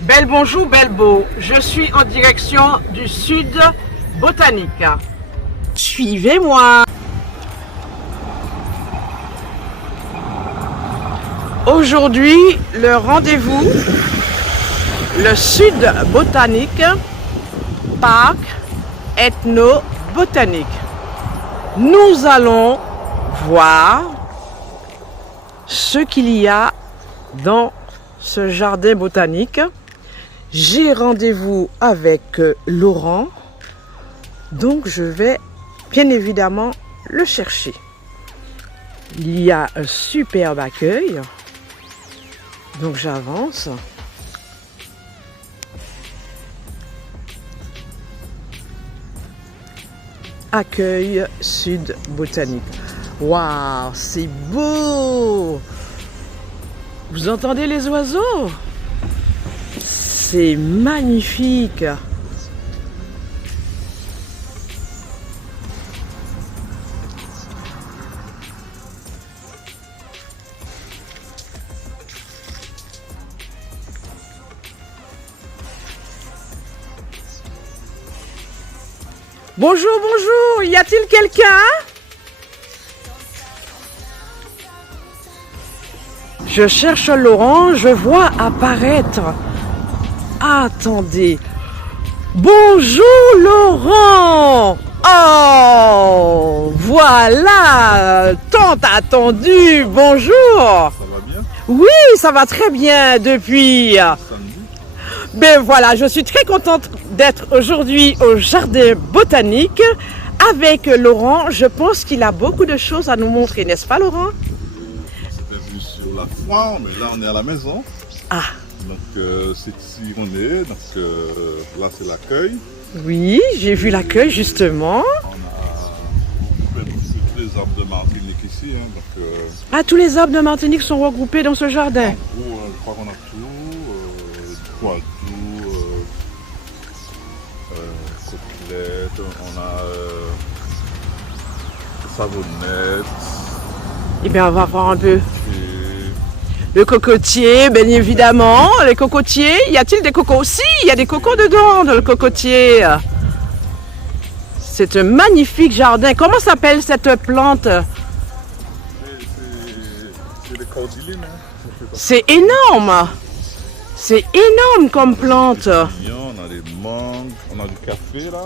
Belle bonjour, belle beau. Je suis en direction du sud botanique. Suivez-moi. Aujourd'hui, le rendez-vous, le sud botanique, parc ethno-botanique. Nous allons voir ce qu'il y a dans ce jardin botanique. J'ai rendez-vous avec Laurent, donc je vais bien évidemment le chercher. Il y a un superbe accueil, donc j'avance. Accueil sud botanique. Waouh, c'est beau! Vous entendez les oiseaux? C'est magnifique. Bonjour, bonjour, y a-t-il quelqu'un? Je cherche Laurent, je vois apparaître. Attendez. Bonjour Laurent. Oh, voilà, tant attendu. Bonjour. Ça va bien? Oui, ça va très bien depuis. Samedi? Ben voilà, je suis très contente d'être aujourd'hui au jardin botanique avec Laurent. Je pense qu'il a beaucoup de choses à nous montrer, n'est-ce pas Laurent? C'était venu sur la foire, mais là on est à la maison. Ah, Donc c'est ici qu'on est. Donc là c'est l'accueil. oui, j'ai vu l'accueil justement. On a tous les arbres de Martinique ici. Donc Ah, tous les arbres de Martinique sont regroupés dans ce jardin. en gros, je crois qu'on a tout. Du poitou, côtelette, on a savonnette. Eh bien, on va voir un peu Et le cocotier, bien évidemment. Les cocotiers, y a-t-il des cocos aussi? Il y a des cocos dedans, dans le cocotier. C'est un magnifique jardin. Comment s'appelle cette plante? c'est des cordylines. C'est énorme. C'est énorme comme plante. On a des mangues, on a du café là.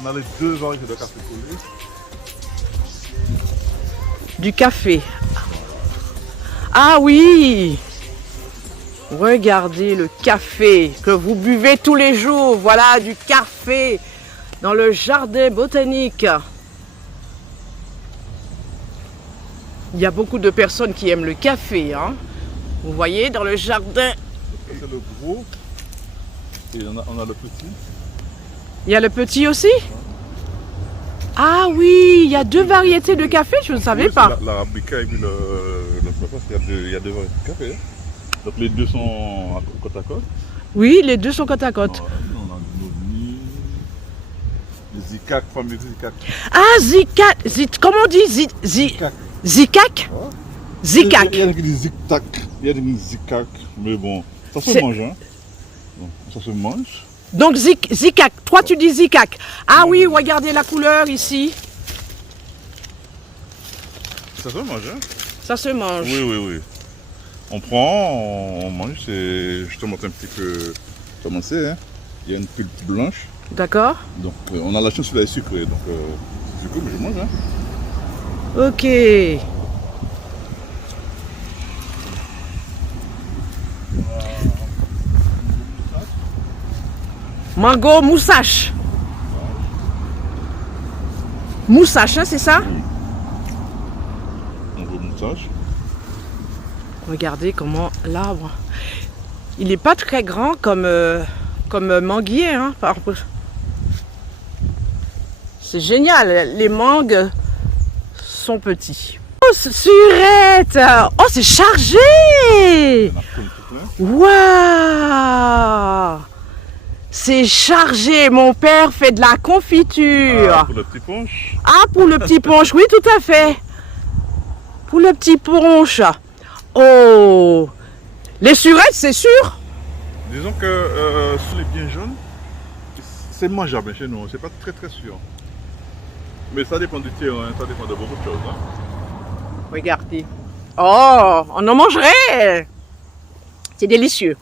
On a les deux variétés de café collé. Du café. Ah oui. Regardez le café que vous buvez tous les jours. Voilà du café dans le jardin botanique. Il y a beaucoup de personnes qui aiment le café, hein. Vous voyez, dans le jardin, Ça c'est le gros. Et on a le petit. il y a le petit aussi. Ah oui, il y a deux variétés de café, je ne savais Oui, c'est pas. l'arabica et puis le flavas, il y a deux variétés de café. Donc les deux sont côte à côte. Oui, les deux sont côte à côte. On a du Noni, le Zikak, fameux Zikak. Ah, comment on dit Zikak? Ouais. Zikak. Il y a des qui disent Ziktak, il y a des qui disent Zikak, mais bon, ça se C'est- mange. Hein. Bon, ça se mange. Donc Zikak, toi tu dis Zikak. Ah oui, regardez la couleur ici. Ça se mange. Hein. Ça se mange. Oui, oui, oui. On prend, on mange, je te montre un petit peu comment c'est. Hein. Il y a une pulpe blanche, D'accord. donc on a la chance celui-là est sucré, donc c'est sucré, mais je mange. Hein. Ok. Mango moussache. Moussache, hein, c'est ça? On veut moustache. Regardez comment l'arbre. Il n'est pas très grand comme manguier. Hein, c'est génial. Les mangues sont petits. Oh, surette! Oh, c'est chargé! On a plein de plein. Waouh! C'est chargé. Mon père fait de la confiture. Ah, pour le petit punch. Ah, pour le petit punch, oui, tout à fait. Pour le petit punch. Oh, les surettes, c'est sûr. Disons que sur les bien jaunes, c'est mangeable chez nous, c'est pas très très sûr. Mais ça dépend du terrain, ça dépend de beaucoup de choses. Hein. Regardez. Oh, on en mangerait. C'est délicieux.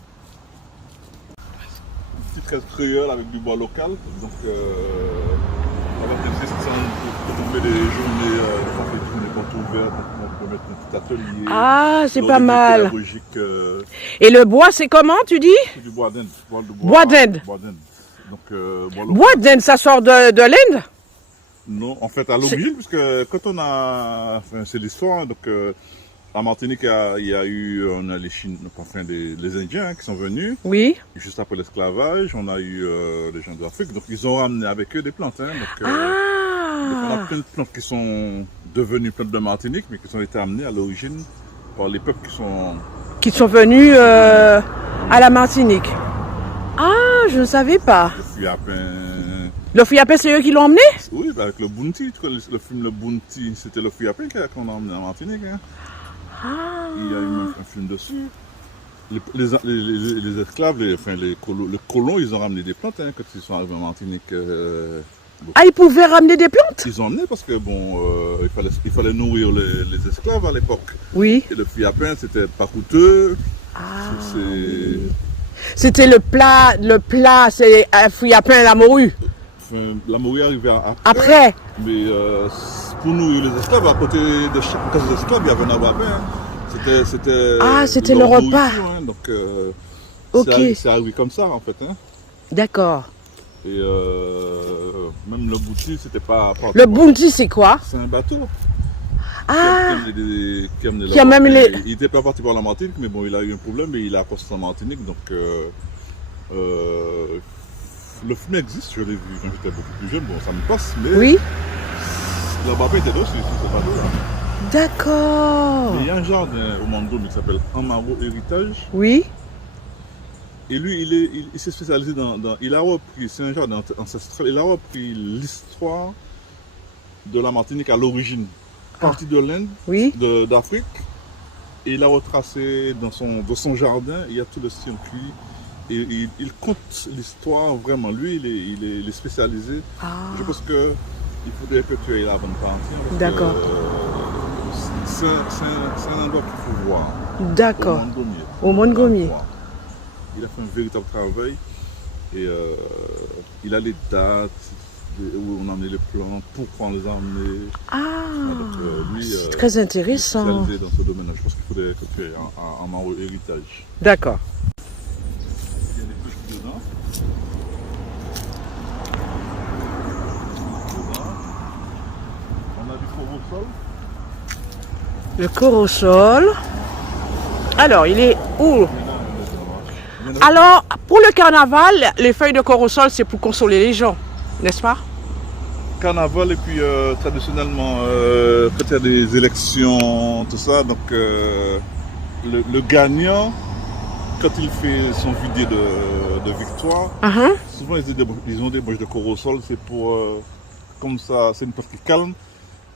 Petite reste créole avec du bois local. Donc, avec des quand on fait des journées, des portes ouvertes, on peut mettre un petit atelier. Ah, c'est lors pas des mal. pédagogiques, Et le bois, c'est comment, tu dis? c'est du bois d'Inde. Bois d'Inde. Bois d'Inde. Donc, bois local. Bois d'Inde, ça sort de l'Inde? Non, en fait, à l'origine, puisque quand on a. Enfin, c'est l'histoire, hein, donc. À Martinique, il y a eu on a les les Indiens hein, qui sont venus Oui. juste après l'esclavage. On a eu les gens d'Afrique, donc ils ont ramené avec eux des plantes. Hein, donc, on a Ah, plein de plantes qui sont devenues plantes de Martinique, mais qui ont été amenées à l'origine par les peuples qui sont venus à la Martinique. Ah, je ne savais pas. le fuyapin. Le fuyapin, c'est eux qui l'ont emmené? Oui, bah, avec le Bounty, tu connais le film Le Bounty, c'était le fuyapin qu'on a emmené à Martinique. Hein. Ah. Il y a eu même un film dessus. Les esclaves, les colons, ils ont ramené des plantes hein, quand ils sont arrivés en Martinique. Ah, ils pouvaient ramener des plantes? Ils ont emmené parce que bon, il fallait nourrir les esclaves à l'époque. Oui. Et le fuyapin, c'était pas coûteux. Ah. C'est, C'était le plat, c'est un fuyapin à la morue. enfin, la morue arrivait Après. Mais pour nourrir les esclaves, à côté de chaque case d'esclaves, il y avait un abapin. Hein. C'était le repas. Hein, donc, Ok. c'est arrivé comme ça en fait. Hein. D'accord. Et même le bouti, c'était pas. Le bounty, c'est quoi? C'est un bateau Ah, qui amenait qui a même les... Il était pas parti pour la Martinique, mais bon, il a eu un problème et il a accosté en Martinique. Donc, le film existe, je l'ai vu quand j'étais beaucoup plus jeune. Bon, ça me passe, mais Oui. la baba était dessus, sur ce bateau-là. D'accord. Mais il y a un jardin au Mandom qui s'appelle Amaro Héritage. Oui. Et lui, il s'est spécialisé il a repris, c'est un jardin ancestral, il a repris l'histoire de la Martinique à l'origine. Partie de l'Inde, Oui. d'Afrique. Et il a retracé dans son jardin, il y a tout le circuit. Et il compte l'histoire vraiment. Lui, il est spécialisé. Ah. Je pense que il faudrait que tu ailles là avant de partir. D'accord. C'est un endroit qu'il faut voir. D'accord. Au Montgomier. Au Montgomier. Il a fait un véritable travail. Et il a les dates où on a amené les plantes, pourquoi on les a amenés. Ah, donc, lui, c'est très intéressant. Il est spécialisé dans ce domaine-là. Je pense qu'il faudrait que tu aies un héritage. D'accord. Il y a des pêches dedans. On a du four au sol. Le corosol. Alors, il est où? Alors, pour le carnaval, les feuilles de corosol, c'est pour consoler les gens, n'est-ce pas? Carnaval et puis traditionnellement, quand il y a des élections, tout ça, donc le gagnant, quand il fait son vidé de victoire, souvent ils ont des broches de corosol, c'est pour, comme ça, c'est une plante qui calme,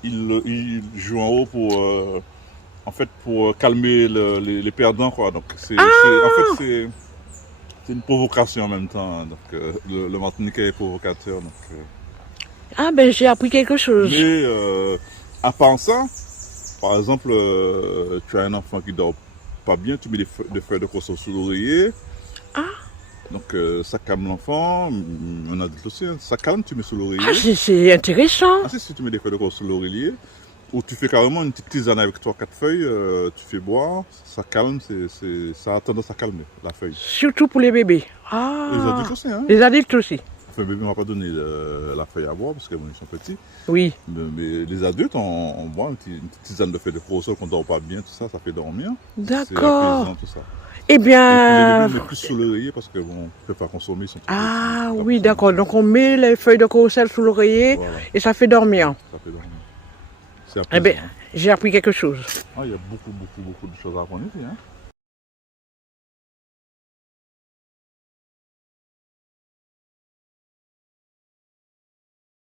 il joue en haut pour, en fait, pour calmer les perdants, quoi. Donc en fait, c'est une provocation en même temps, hein. Donc le Martiniquais est provocateur, donc... Ah ben j'ai appris quelque chose. Mais à part ça, par exemple, tu as un enfant qui dort pas bien, tu mets des feuilles de corosol sous l'oreiller. Ah. Donc ça calme l'enfant, un adulte aussi, hein. Ça calme, tu mets sous l'oreiller. Ah, c'est intéressant. Ah si tu mets des feuilles de corosol sous l'oreiller, ou tu fais carrément une petite tisane avec 3-4 feuilles, tu fais boire, ça calme, ça a tendance à calmer la feuille. Surtout pour les bébés. Ah. Les adultes aussi, hein. Les adultes aussi. Enfin, bébé ne va pas donner la feuille à boire parce qu'ils sont petits. Oui. Mais les adultes, on boit une petite tisane de feuilles de corosol qu'on ne dort pas bien, tout ça, ça fait dormir. D'accord. C'est apaisant, tout ça. Eh bien... Et les bébés, on met plus sur l'oreiller parce que bon, on ne peut pas consommer. Ils sont Ah petits, oui, d'accord. Donc on met les feuilles de corosol sous l'oreiller voilà, et ça fait dormir. ça fait dormir. C'est Eh bien, apaisant. j'ai appris quelque chose. Ah, il y a beaucoup de choses à apprendre ici. Hein.